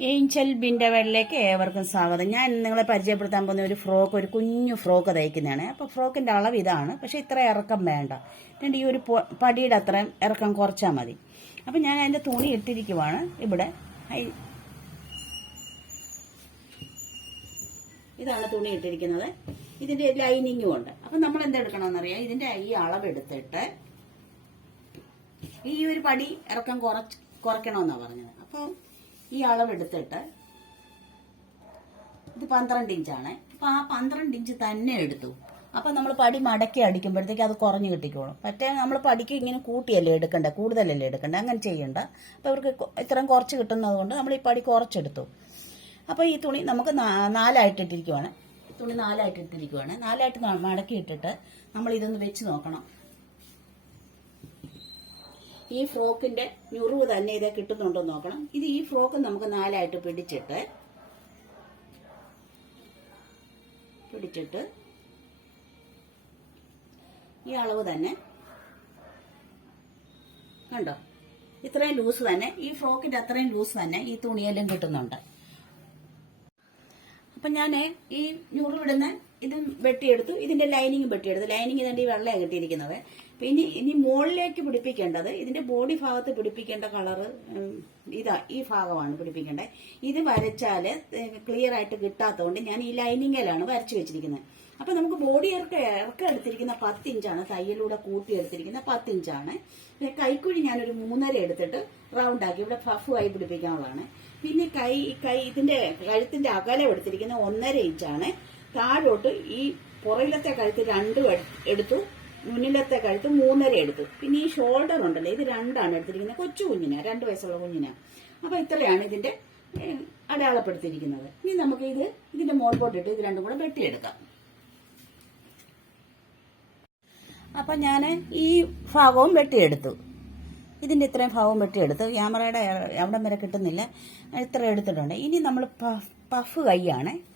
Angel ബിന്റെ വെള്ളിലേക്ക് ഏവർക്കും സ്വാഗതം. ഞാൻ നിങ്ങളെ പരിചയപ്പെടുത്താൻ പോകുന്ന ഒരു ഫ്രോക്ക് ഒരു കുഞ്ഞു ഫ്രോക്ക് തയ്ക്കുന്നതാണ്. അപ്പോൾ ഫ്രോക്കിന്റെ അളവ് ഇതാണ്. പക്ഷേ ഇത്ര ഇറക്കം വേണ്ട. രണ്ട് ഈ ഒരു പടിയുടെ അത്രയും ഇറക്കം കുറച്ചാൽ മതി. അപ്പം ഞാൻ അതിന്റെ തുണി ഇട്ടിരിക്കുവാണ്. ഇവിടെ ഇതാണ് തുണി ഇട്ടിരിക്കുന്നത്. ഇതിന്റെ ലൈനിങ്ങും ഉണ്ട്. അപ്പം നമ്മൾ എന്തെടുക്കണമെന്നറിയാം? ഇതിന്റെ ഈ അളവെടുത്തിട്ട് ഈ ഒരു പടി ഇറക്കം കുറച്ച് കുറയ്ക്കണമെന്നാണ് പറഞ്ഞത്. അപ്പോൾ ഈ അളവെടുത്തിട്ട് ഇത് പന്ത്രണ്ട് ഇഞ്ചാണ്. അപ്പോൾ ആ പന്ത്രണ്ട് ഇഞ്ച് തന്നെ എടുത്തു. അപ്പം നമ്മൾ പടി മടക്കി അടിക്കുമ്പോഴത്തേക്ക് അത് കുറഞ്ഞു കിട്ടിക്കോളും. മറ്റേ നമ്മൾ പടിക്ക് ഇങ്ങനെ കൂട്ടിയല്ലേ എടുക്കണ്ട? കൂടുതലല്ലേ എടുക്കണ്ട? അങ്ങനെ ചെയ്യണ്ട. അപ്പോൾ അവർക്ക് ഇത്രയും കുറച്ച് കിട്ടുന്നതുകൊണ്ട് നമ്മൾ ഈ പടി കുറച്ചെടുത്തു. അപ്പോൾ ഈ തുണി നമുക്ക് നാലായിട്ട് ഇട്ടിരിക്കുവാണ്. തുണി നാലായിട്ട് ഇട്ടിരിക്കുവാണ്. നാലായിട്ട് മടക്കി ഇട്ടിട്ട് നമ്മൾ ഇതൊന്ന് വെച്ച് നോക്കണം. ഈ ഫ്രോക്കിന്റെ ഞുറിവ് തന്നെ ഇതേ കിട്ടുന്നുണ്ടോ നോക്കണം. ഇത് ഈ ഫ്രോക്ക് നമുക്ക് നാലായിട്ട് പിടിച്ചിട്ട് പിടിച്ചിട്ട് ഈ അളവ് തന്നെ കണ്ടോ? ഇത്രയും ലൂസ് തന്നെ ഈ ഫ്രോക്കിന്റെ അത്രയും ലൂസ് തന്നെ ഈ തുണിയെല്ലാം കിട്ടുന്നുണ്ട്. അപ്പൊ ഞാൻ ഈ ഞുറിവിടുന്ന ഇത് വെട്ടിയെടുത്തു. ഇതിന്റെ ലൈനിങ് വെട്ടിയെടുത്തു. ലൈനിങ് ഇതിന്റെ ഈ വെള്ളയാണ് കിട്ടിയിരിക്കുന്നത് പിന്നെ ഇനി മുകളിലേക്ക് പിടിപ്പിക്കേണ്ടത് ഇതിന്റെ ബോഡി ഭാഗത്ത് പിടിപ്പിക്കേണ്ട കളറ് ഇതാ ഈ ഭാഗമാണ് പിടിപ്പിക്കേണ്ടത്. ഇത് വരച്ചാൽ ക്ലിയർ ആയിട്ട് കിട്ടാത്തതുകൊണ്ട് ഞാൻ ഈ ലൈനിങ്ങിലാണ് വരച്ചു വെച്ചിരിക്കുന്നത്. അപ്പൊ നമുക്ക് ബോഡി ഇറക്ക ഇറക്കം എടുത്തിരിക്കുന്ന പത്ത് ഇഞ്ചാണ്. തയ്യലൂടെ കൂട്ടി എടുത്തിരിക്കുന്ന പത്ത് ഇഞ്ചാണ്. പിന്നെ കൈക്കുഴി ഞാനൊരു മൂന്നര എടുത്തിട്ട് റൗണ്ട് ആക്കി ഇവിടെ ഫഫുമായി പിടിപ്പിക്കാനുള്ളതാണ്. പിന്നെ കൈ കൈ ഇതിന്റെ കഴുത്തിന്റെ അകലം എടുത്തിരിക്കുന്ന ഒന്നര ഇഞ്ചാണ്. താഴോട്ട് ഈ പുറയിലത്തെ കഴുത്ത് രണ്ടും എടു- എടുത്തു മുന്നിലത്തെ കഴുത്ത് മൂന്നര എടുത്തു. പിന്നെ ഈ ഷോൾഡർ ഉണ്ടല്ലോ ഇത് രണ്ടാണ് എടുത്തിരിക്കുന്നത്. കൊച്ചു കുഞ്ഞിനാ രണ്ട് വയസ്സുള്ള കുഞ്ഞിനാ. അപ്പൊ ഇത്രയാണ് ഇതിന്റെ അടയാളപ്പെടുത്തിയിരിക്കുന്നത്. ഇനി നമുക്ക് ഇത് ഇതിന്റെ മോൾപോട്ടിട്ട് ഇത് രണ്ടും കൂടെ വെട്ടിയെടുക്കാം. അപ്പൊ ഞാൻ ഈ ഭാഗവും വെട്ടിയെടുത്തു. ഇതിന്റെ ഇത്രയും ഭാഗവും വെട്ടിയെടുത്തു. ക്യാമറയുടെ എവിടം വരെ കിട്ടുന്നില്ല. ഇത്ര എടുത്തിട്ടുണ്ട്. ഇനി നമ്മൾ പഫ് കൈയാണ്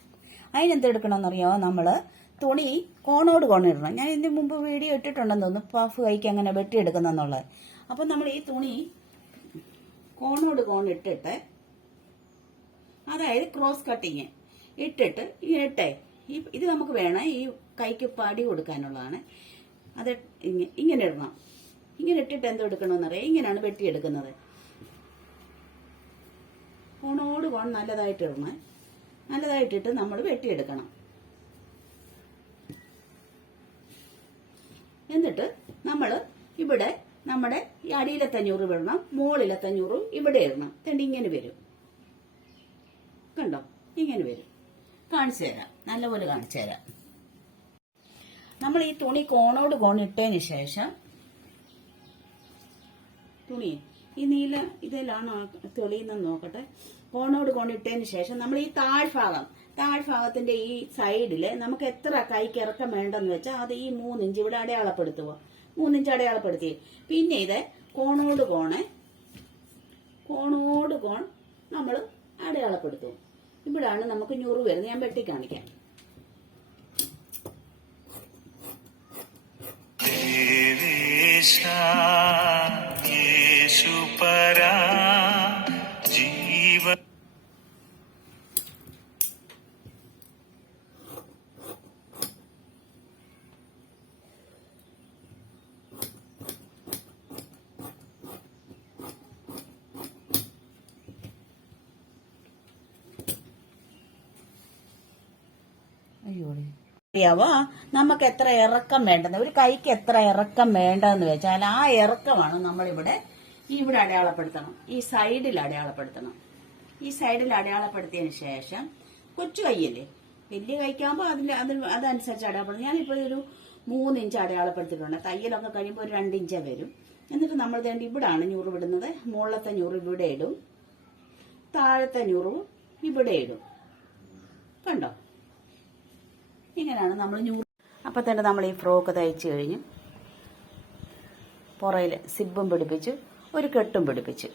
അതിനെന്തെടുക്കണമെന്നറിയോ നമ്മൾ തുണി കോണോട് കോണിടണം ഞാൻ ഇതിന് മുമ്പ് വീഡിയോ ഇട്ടിട്ടുണ്ടെന്ന് തോന്നുന്നു. പഫ് കൈക്ക് അങ്ങനെ വെട്ടിയെടുക്കുന്നെന്നുള്ളത്. അപ്പം നമ്മൾ ഈ തുണി കോണോട് കോണിട്ടിട്ട് അതായത് ക്രോസ് കട്ടിങ് ഇട്ടിട്ട് ഇട്ടേ. ഈ ഇത് നമുക്ക് വേണം ഈ കൈക്ക് പടി കൊടുക്കാനുള്ളതാണ്. അത് ഇങ്ങനെ ഇടണം. ഇങ്ങനെ ഇട്ടിട്ട് എന്തോ എടുക്കണമെന്നറിയാം ഇങ്ങനെയാണ് വെട്ടിയെടുക്കുന്നത്. കോണോട് കോൺ നല്ലതായിട്ട് ഇടണം. നല്ലതായിട്ടിട്ട് നമ്മൾ വെട്ടിയെടുക്കണം. എന്നിട്ട് നമ്മൾ ഇവിടെ നമ്മുടെ ഈ അടിയിലത്തെ ഞൂറ് വിടണം മുകളിലത്തഞ്ഞൂറ് ഇവിടെ ഇടണം. എന്നിട്ട് ഇങ്ങനെ വരും. കണ്ടോ ഇങ്ങനെ വരും. കാണിച്ചു തരാം നല്ലപോലെ കാണിച്ചു തരാം. നമ്മൾ ഈ തുണി കോണോട് കോണിട്ടതിന് ശേഷം തുണി ഈ നീല ഇതിലാണ് തെളിയുന്നത് നോക്കട്ടെ. കോണോട് കോണിട്ടതിന് ശേഷം നമ്മൾ ഈ താഴ്ഭാഗം താഴ്ഭാഗത്തിന്റെ ഈ സൈഡിൽ നമുക്ക് എത്ര കൈക്ക് ഇറക്കം വേണ്ടെന്ന് വെച്ചാൽ അത് ഈ മൂന്നിഞ്ച് ഇവിടെ അടയാളപ്പെടുത്തുക. മൂന്നിഞ്ച് അടയാളപ്പെടുത്തി. പിന്നെ ഇത് കോണോട് കോണ് കോണോട് കോൺ നമ്മൾ അടയാളപ്പെടുത്തും. ഇവിടാണ് നമുക്ക് ഞുറു വരുന്നത്. ഞാൻ വെട്ടി കാണിക്കാം യേശു ജീവ നമുക്ക് എത്ര ഇറക്കം വേണ്ടെന്ന്? ഒരു കൈക്ക് എത്ര ഇറക്കം വേണ്ടെന്ന് വെച്ചാൽ ആ ഇറക്കമാണ് നമ്മളിവിടെ ഇവിടെ അടയാളപ്പെടുത്തണം. ഈ സൈഡിൽ അടയാളപ്പെടുത്തണം. ഈ സൈഡിൽ അടയാളപ്പെടുത്തിയതിന് ശേഷം കൊച്ചു കൈയല്ലേ? വലിയ കൈക്കാകുമ്പോൾ അതിൽ അതിൽ അതനുസരിച്ച് അടയാളപ്പെടുത്തും ഞാനിപ്പോൾ ഒരു മൂന്ന് ഇഞ്ച് അടയാളപ്പെടുത്തിയിട്ടുണ്ട്. തയ്യലൊക്കെ കഴിയുമ്പോൾ ഒരു രണ്ട് വരും. എന്നിട്ട് നമ്മൾ വേണ്ടി ഇവിടാണ് ഞൂറ് വിടുന്നത്. മുകളിലത്തെ ഞൂറ് ഇവിടെ ഇടും. താഴത്തെ ഞൂറ് ഇവിടെ ഇടും. കണ്ടോ? ഇങ്ങനെയാണ് നമ്മൾ ഞൂറ് അപ്പം തന്നെ നമ്മൾ ഈ ഫ്രോക്ക് തയ്ച്ചു കഴിഞ്ഞു പുറയിൽ സിബും പിടിപ്പിച്ച്. ഒരു കെട്ടും പിടിപ്പിച്ച്.